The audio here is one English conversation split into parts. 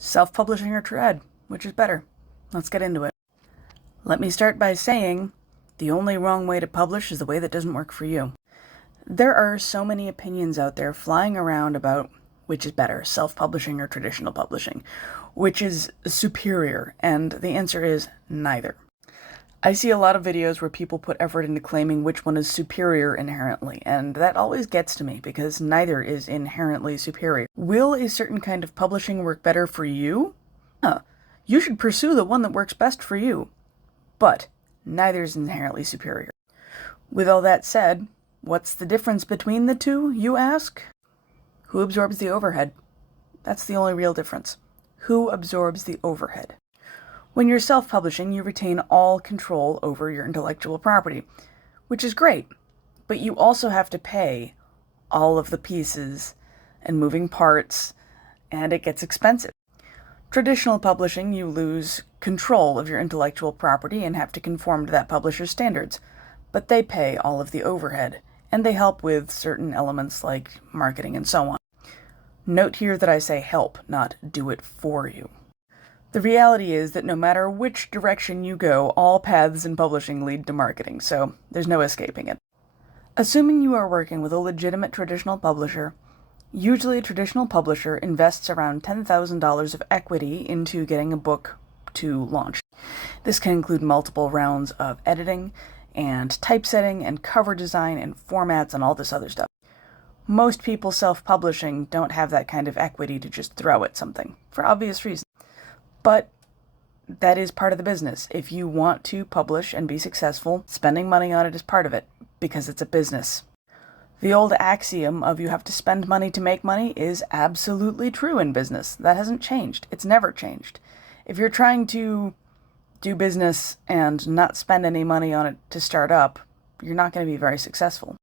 Self-publishing or trad, which is better? Let's get into it. Let me start by saying the only wrong way to publish is the way that doesn't work for you. There are so many opinions out there flying around about which is better, self-publishing or traditional publishing, which is superior, and the answer is neither. I see a lot of videos where people put effort into claiming which one is superior inherently, and that always gets to me because neither is inherently superior. Will a certain kind of publishing work better for you? You should pursue the one that works best for you. But neither is inherently superior. With all that said, what's the difference between the two, you ask? Who absorbs the overhead? That's the only real difference. Who absorbs the overhead? When you're self-publishing, you retain all control over your intellectual property, which is great, but you also have to pay all of the pieces and moving parts, and it gets expensive. Traditional publishing, you lose control of your intellectual property and have to conform to that publisher's standards, but they pay all of the overhead, and they help with certain elements like marketing and so on. Note here that I say help, not do it for you. The reality is that no matter which direction you go, all paths in publishing lead to marketing, so there's no escaping it. Assuming you are working with a legitimate traditional publisher, usually a traditional publisher invests around $10,000 of equity into getting a book to launch. This can include multiple rounds of editing and typesetting and cover design and formats and all this other stuff. Most people self-publishing don't have that kind of equity to just throw at something, for obvious reasons. But that is part of the business. If you want to publish and be successful, spending money on it is part of it, because it's a business. The old axiom of you have to spend money to make money is absolutely true in business. That hasn't changed. It's never changed. If you're trying to do business and not spend any money on it to start up, you're not going to be very successful.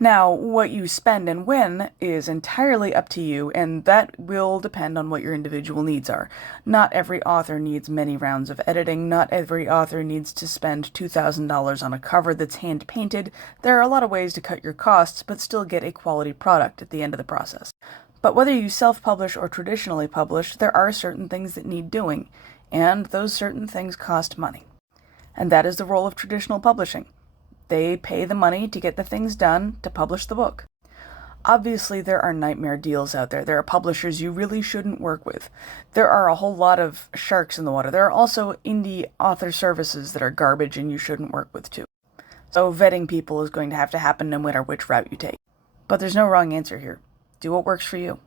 Now, what you spend and when is entirely up to you, and that will depend on what your individual needs are. Not every author needs many rounds of editing. Not every author needs to spend $2,000 on a cover that's hand-painted. There are a lot of ways to cut your costs, but still get a quality product at the end of the process. But whether you self-publish or traditionally publish, there are certain things that need doing, and those certain things cost money. And that is the role of traditional publishing. They pay the money to get the things done to publish the book. Obviously, there are nightmare deals out there. There are publishers you really shouldn't work with. There are a whole lot of sharks in the water. There are also indie author services that are garbage and you shouldn't work with too. So vetting people is going to happen no matter which route you take. But there's no wrong answer here. Do what works for you.